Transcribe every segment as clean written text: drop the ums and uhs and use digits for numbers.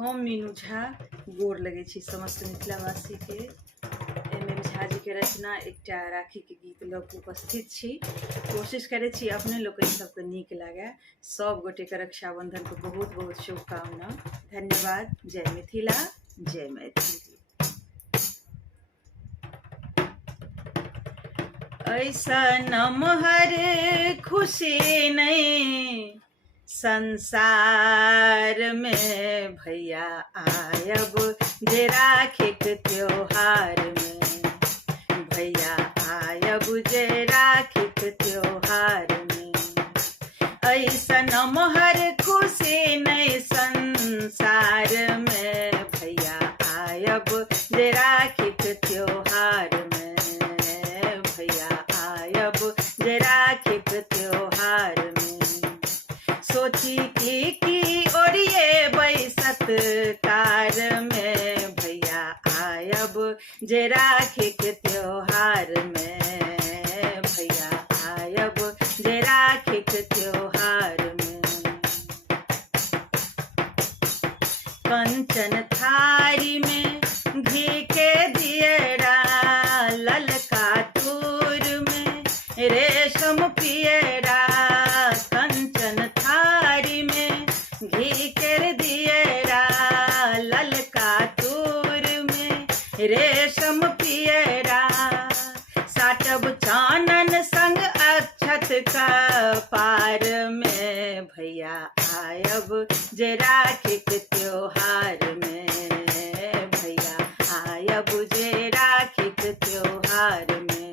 हम मीनू झा गोर लगे छी समस्त मिथिलावासी के। MM झा जी के रचना एकटा राखी के गीत लऽ के उपस्थित छी। कोशिश करे छी अपने लोग सबके नीक लागे। सब गोटे के रक्षाबंधन के बहुत बहुत शुभकामना। धन्यवाद। जय मिथिला, जय मैथिली। ऐसा नमहर खुशी नहीं संसार में भैया आयब जे राखी के त्योहार में, भैया आयब जे राखी के त्योहार में। ऐसा नमहर खुशी नहीं संसार में भैया आयब जे राखी के त्योहार में, भैया आयब जे राखी के त्योहार में। सोची की ओरिए बैसत कार में भैया आयब जे राखी के त्योहार में, भैया आयब जे राखी के त्योहार में। कंचन थारी में घी के दियरा, ललका तूर में रेशम पियरा। कंचन थारी में घी के दियरा, ललका तूर में रेशम पियरा। साटब चानन संग अक्षत का पार में भैया आयब जे राखी के त्योहार में, भैया आयब जे राखी के त्योहार में।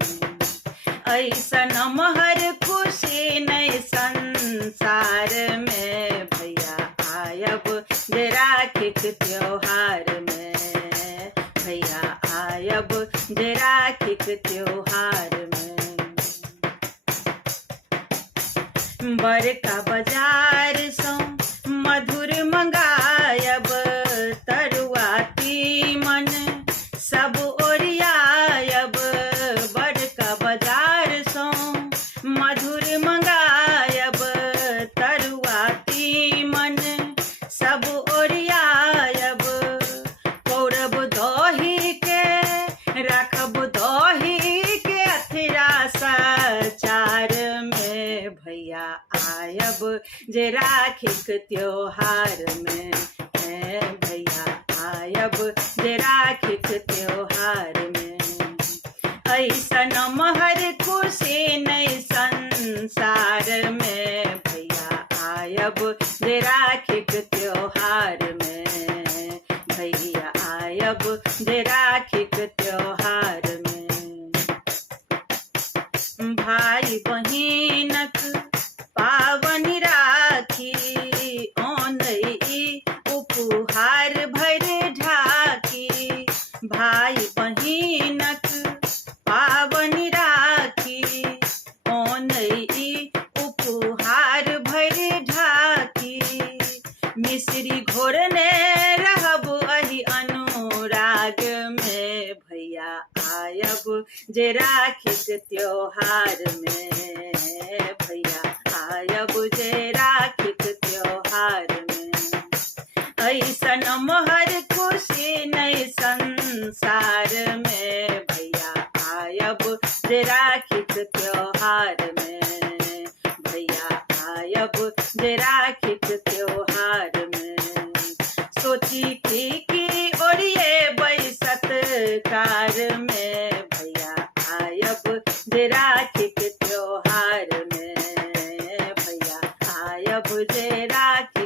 ऐसा नमहर खुशी नहीं संसार में भैया आयब जे राखी के त्योहार में, भैया आयब जे राखी के त्योहार में। बड़का बाजार सो मधुर मंगायब, तरुआ तीमन सब ओरियायब। बड़का बाजार सो मधुर मंगायब, तरुआ तीमन सब ओरियायब। पौरब दही के रखब दही के अथरा सचार में भैया आयब जे राखी के त्योहार में, भैया आयब जे राखी के त्योहार में। ऐसा नमहर खुशी नहीं संसार में भैया आयब जे राखी के त्योहार में, भैया आयब जे राखी के त्योहार में। भाई बहिनक पावन राखी, ओनई उपहार भर ढाकी। भाई बहिनक पावन राखी, ओनई उपहार भर ढाकी। मिश्री घोरने रहब अहि अनुराग में भैया आयब जे राखी के त्योहार में, भैया आयब जे राखी के त्योहार में। ऐसा नमहर खुशी नहीं संसार में भैया आयब जे राखी के त्योहार में, भैया आयब जे राखी के त्योहार में। सोची की ओरिए बैसत कार में भैया आयब जे राखी के त्योहार में, भैया आयब जे राखी